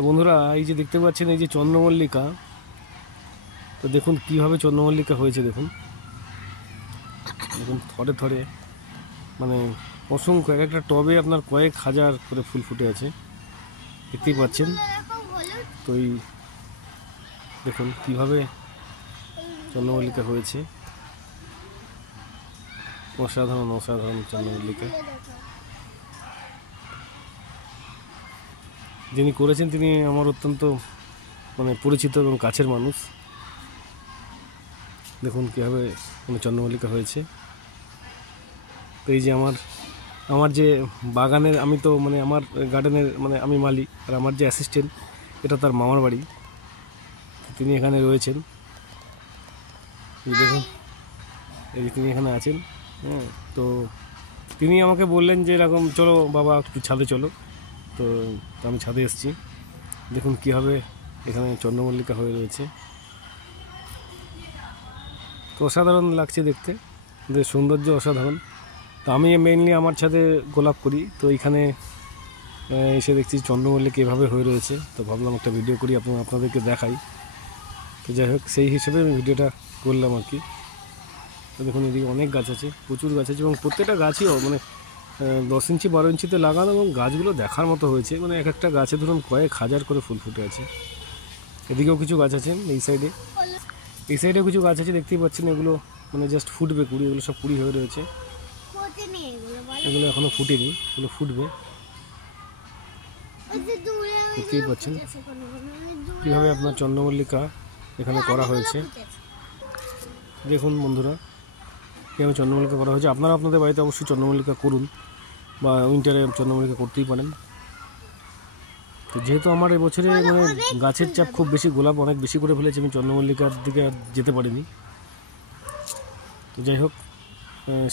তো বন্ধুরা, এই যে দেখতে পাচ্ছেন এই যে চন্দ্রমল্লিকা, তো দেখুন কীভাবে চন্দ্রমল্লিকা হয়েছে। দেখুন দেখুন থরে থরে, মানে অসংখ্য, এক একটা টবে আপনার কয়েক হাজার করে ফুল ফুটে আছে, দেখতেই পাচ্ছেন। তো এই দেখুন কীভাবে চন্দ্রমল্লিকা হয়েছে, অসাধারণ অসাধারণ চন্দ্রমল্লিকা। যিনি করেছেন তিনি আমার অত্যন্ত পরিচিত এবং কাছের মানুষ। দেখুন কীভাবে চন্দ্রমল্লিকা হয়েছে। তো এই যে আমার যে বাগানের, আমি তো আমার গার্ডেনের আমি মালিক, আর আমার যে অ্যাসিস্ট্যান্ট এটা তার মামার বাড়ি, তিনি এখানে রয়েছেন। দেখুন এই যে তিনি এখানে আছেন। হ্যাঁ, তো তিনি আমাকে বললেন যে এরকম চলো বাবা একটু ছাদে চলো। তো আমি ছাদে এসেছি। দেখুন কীভাবে এখানে চন্দ্রমল্লিকা হয়ে রয়েছে, তো অসাধারণ লাগছে দেখতে, সৌন্দর্য অসাধারণ। তো আমি মেইনলি আমার ছাদে গোলাপ করি, তো এইখানে এসে দেখছি চন্দ্রমল্লিকা এভাবে হয়ে রয়েছে। তো ভাবলাম একটা ভিডিও করি, আপনাদেরকে দেখাই। তো যাই হোক, সেই হিসেবে আমি ভিডিওটা করলাম আর কি। তো দেখুন এদিকে অনেক গাছ আছে, প্রচুর গাছ আছে, এবং প্রত্যেকটা গাছই 10 ইঞ্চি 12 ইঞ্চিতে লাগানো, এবং গাছগুলো দেখার মতো হয়েছে। এক একটা গাছে ধরুন কয়েক হাজার করে ফুল ফুটে আছে। এদিকেও কিছু গাছ আছে, এই সাইডেও কিছু গাছ আছে, দেখতেই পাচ্ছেন। এগুলো জাস্ট ফুটবে কুড়ি, এগুলো সব কুড়ি হয়ে রয়েছে, এগুলো এখনো ফুটেনি, এগুলো ফুটবে। দেখতেই পাচ্ছেন কীভাবে আপনার চন্দ্রমল্লিকা এখানে করা হয়েছে। দেখুন বন্ধুরা, কীভাবে চন্দ্রমল্লিকা করা হয়েছে। আপনারা আপনাদের বাড়িতে অবশ্যই চন্দ্রমল্লিকা করুন, বা উইন্টারে চন্দ্রমল্লিকা করতেই পারেন। তো যেহেতু আমার এবছরে গাছের চাপ খুব বেশি, গোলাপ অনেক বেশি করে ফেলেছি, আমি চন্দ্রমল্লিকার দিকে আর যেতে পারিনি। তো যাই হোক,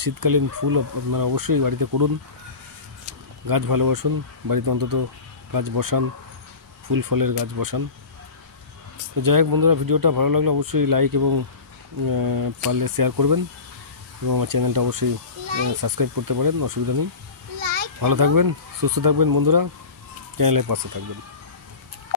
শীতকালীন ফুল আপনারা অবশ্যই বাড়িতে করুন, গাছ ভালোবাসুন, বাড়িতে অন্তত গাছ বসান, ফুল ফলের গাছ বসান। তো যাই হোক বন্ধুরা, ভিডিওটা ভালো লাগলে অবশ্যই লাইক এবং পারলে শেয়ার করবেন, এবং আমার চ্যানেলটা অবশ্যই সাবস্ক্রাইব করতে পারেন, অসুবিধা নেই। ভালো থাকবেন, সুস্থ থাকবেন বন্ধুরা, চ্যানেলের পাশে থাকবেন।